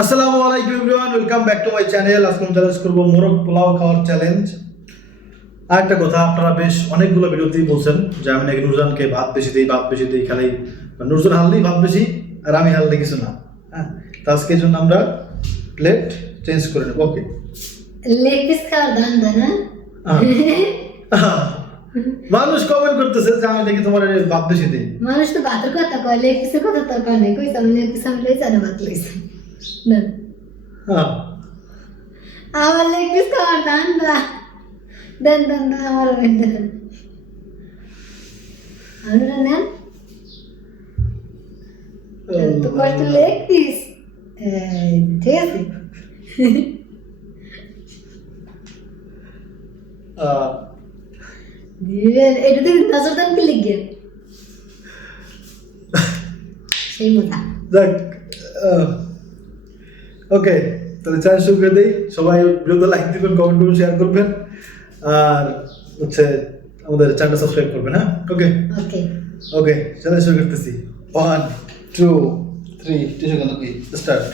আসসালামু আলাইকুম everyone, welcome back to my channel. আজকে আমি চ্যালেঞ্জ করবো মোরগ পোলাও খাওয়ার চ্যালেঞ্জ। আর একটা কথা, আপনারা বেশ অনেকগুলো ভিডিওতেই বলছেন যে আমি নাকি নুরজানকে ভাত বেশি দিই খালি নুরজান হারলেই ভাত বেশি আর আমি হারলে কিছু না। হ্যাঁ, তো আজকে জন্য আমরা প্লেট চেঞ্জ করে নেবো। ওকে, লেগ পিস খাওয়ার ধান্দা না? মানুষ কমেন্ট করতেছে যে আমি নাকি তোমার ভাত বেশি দিই। মানুষ তো ভাতের কথা কয়, লেগ পিসের কথা তো কয় নাই। কইছে আমি লেগ পিস আমি লইছি আর ভাত লইছি না। হ্যাঁ, আমার লেগ পিস খাওয়ার ধান্দা। দেন আমার দেন আমরা নেন তো কষ্ট লেগ পিস। ঠিক আছে, এটা তো নজর দান কি লিখে সেই মজা। যাক, ওকে, তাহলে চ্যানেল শুরু করে দিই। সবাই ভিডিওতে লাইক দিবেন, কমেন্ট করবেন, শেয়ার করবেন আর হচ্ছে আমাদের চ্যানেলটা সাবস্ক্রাইব করবেন। হ্যাঁ, ওকে ওকে ওকে, চ্যানেল শুরু করতেছি। 1 2 3 টিশু গেল কি স্টার্ট।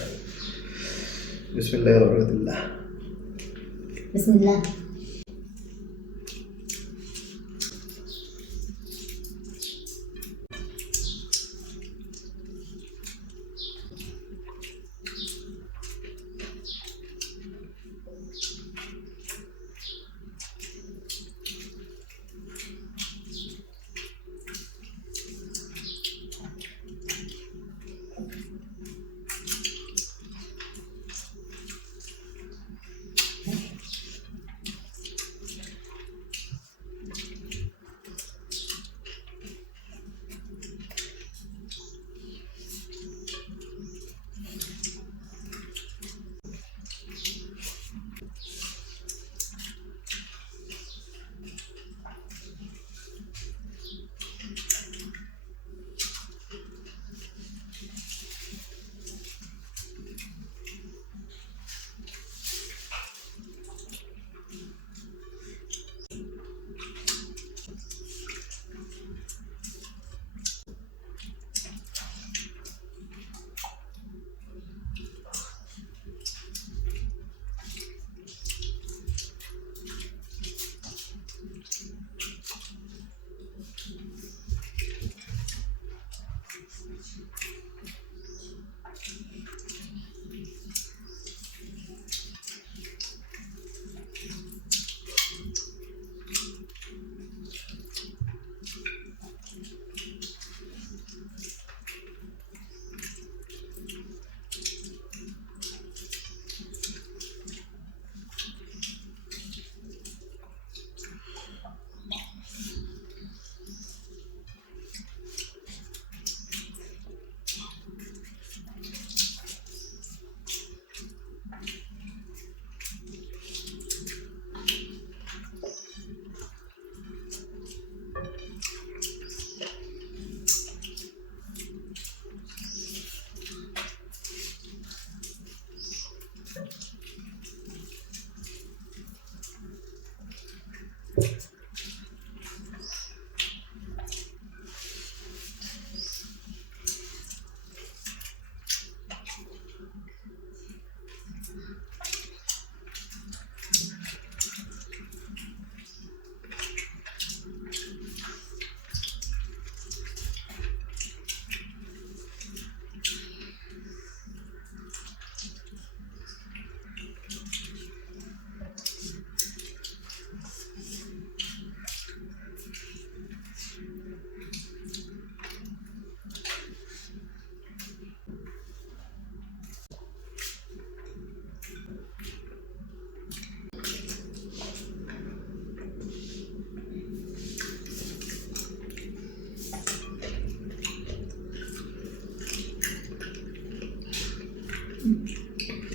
বিসমিল্লাহির রহমানির রহিম। বিসমিল্লাহ।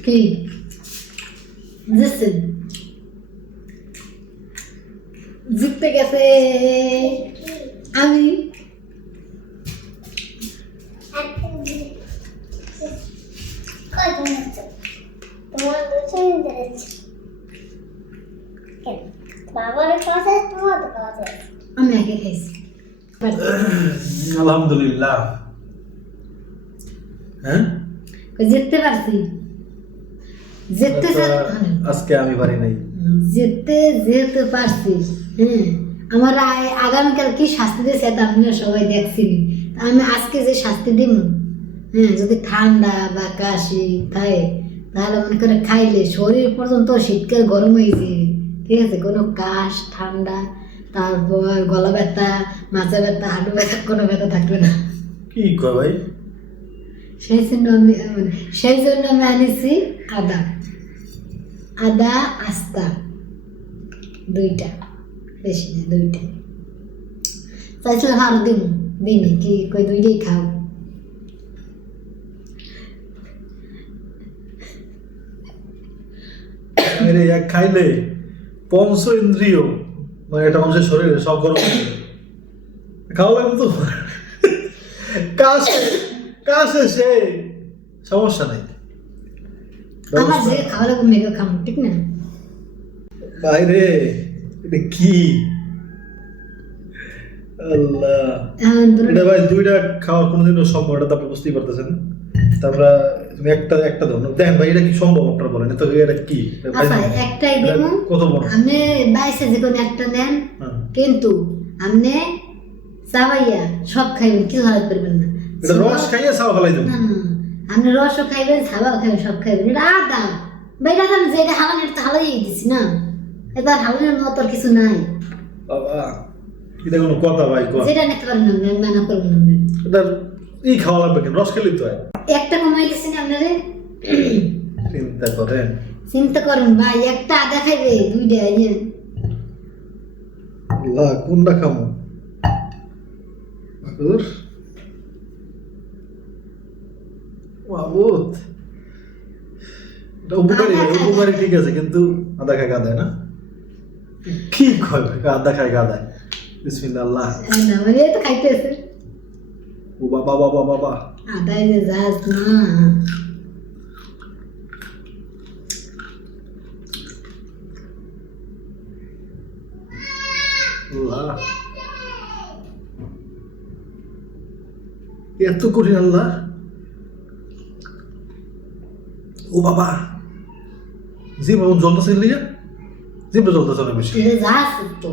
কি listen জিততে গেছে আমি। আমি আগে খাইছি। আলহামদুলিল্লাহ। হ্যাঁ, জিততে পারছি। যেতে আজকে আমি পারি নাই। যেতে পারছি। হ্যাঁ, আমার আগামীকাল কি শাস্তি দিয়েছে এটা আপনারা সবাই দেখছেন। আমি আজকে যে শাস্তি দিব, হ্যাঁ, যদি ঠান্ডা বা কাশি থাকে তাহলে মনে করে খাইলে শরীর পর্যন্ত শীতকাল গরম হয়েছে, ঠিক আছে, কোনো কাশ ঠান্ডা তারপর গলা ব্যথা মাথা ব্যথা হাঁটু ব্যথা কোনো ব্যথা থাকবে না। কি কয় ভাই? সেই জন্য আমি আনিছি আদা আস্তা 2টা, বেশি না 2টা, চাইছিলাম আরো দিনে কি কই 2টাই খাও। আরে এক খাইলে পঞ্চ ইন্দ্রিয় মানে একটা মানুষের শরীরে সব গরম হয়ে যায়। খাওয়া লাগবে তো কাশে সে সমস্যা নাই। আমার যে খাওয়া লাগবে মেঘা খাম, ঠিক না? বাইরে এটা কি আল্লাহ, এটা ভাই 2টা খাওয়ার কোনোদিনও সম্ভব, এটা তো আপনি বুঝতেই পারতেছেন। তারপরে তুমি একটা ধরুন দেখেন ভাই, এটা কি সম্ভব আপনারা বলেন তো? এটা কি আচ্ছা একটাই দেবো, কত বড় আপনি বাইসে যে কোনো একটা নেন, কিন্তু আপনি চাবাইয়া সব খাইবেন, কিছু হারাতে পারবেন না। এটা রস খাইয়ে চাওয়া ফেলাই দেবেন? না আপনি রসও খাইবেন ছাবাও খাইবেন সব খাইবেন। এটা আদা বেটা আমি যেটা হালান এটা হালাই দিছি না, এটা হালানের মতো কিছু নাই বাবা। এটা কোনো কথা ভাই? যেটা নিতে পারেন না মানা করবেন না। এটা ই খাওয়া লাগবে কেন? রস খেলেই তো হয়। একটা কমাই দিছি না আপনারে, চিন্তা করেন ভাই। একটা আদা খাইবে 2টা ইয়ে আল্লাহ, কোনটা খামো? উপকারী ঠিক আছে, কিন্তু আদা খায় গাদায় না? কি কয় আদা খায় গাদায়? বিসমিল্লাহ। না মানে তো খাইতেছে। ও বাবা বাবা বাবা, আদাই যে যাস না। আল্লাহ এত করি আল্লাহ। ও বাবা, জিভ জ্বলতেছে, জিভটা জ্বলতেছে অনেক বেশি। যাস তো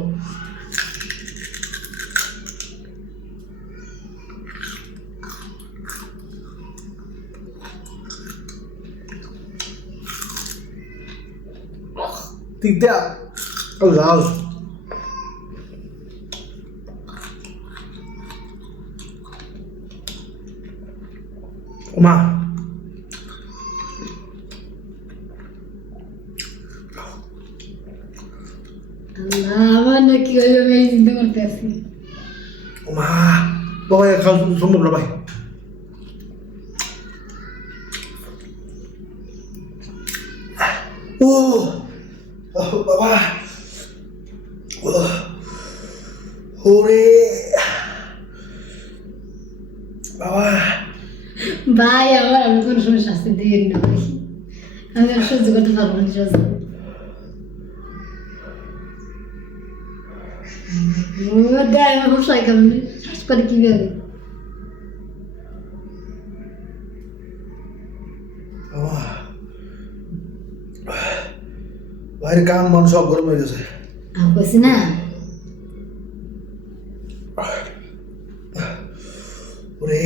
তিতা লাল। মা আমার নাকি ওইভাবে চিন্তা করতে আসি। মা বাবা খাওয়া সম্ভব না ভাই। ও বাবা, ওরে বাবা ভাই আমার আমি কোনো সময় শাস্তি দিয়ে না ভাই, আমি আর সহ্য করতে পারবো না। দেয় আমার খুব সাই কেমন শ্বাস করে কিভাবে। বাইরে কান মান সব গরম হয়ে গেছে। আমি কইছি না ওরে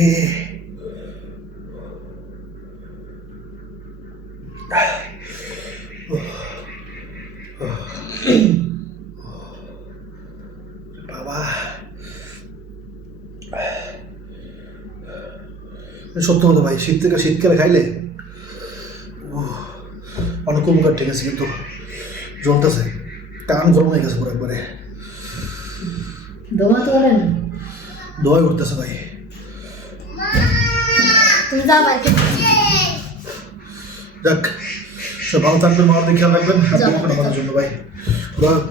বাবা, সত্য কথা ভাই, শীতকালে খাইলে অনেক উপকার, ঠিক আছে, কিন্তু জ্বলতেছে, কান গরম হয়ে গেছে পুরো একবারে। দোয়া তো বলেন দোয়াই উঠতেছে ভাই। তুমি যাও বাড়িতে। যাক, সব ভালো থাকবেন, মামাদের খেয়াল রাখবেন। আমাদের জন্য ভাই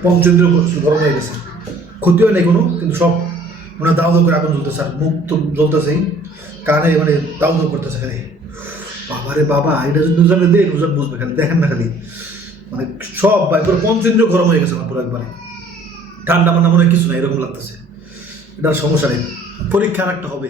পঞ্চেন্দ্র গরম হয়ে গেছে, ক্ষতি হয় নাই কোনো, কিন্তু সব মানে দাউ দাউ করে আগুন জ্বলতেছে, আর মুখ তো জ্বলতেছেই, কানে মানে দাউ দাউ করতেছে খালি। বাবারে বাবা, এটা যদি নুজানে দেয় নুজান বুঝবে, খালি দেখেন না, খালি মানে সব ভাই পুরো পঞ্চেন্দ্র গরম হয়ে গেছে আমার পুরো একবারে। ঠান্ডা মান্না মনে কিছু না, এরকম লাগতেছে। এটার সমস্যা নেই, পরীক্ষা একটা হবে।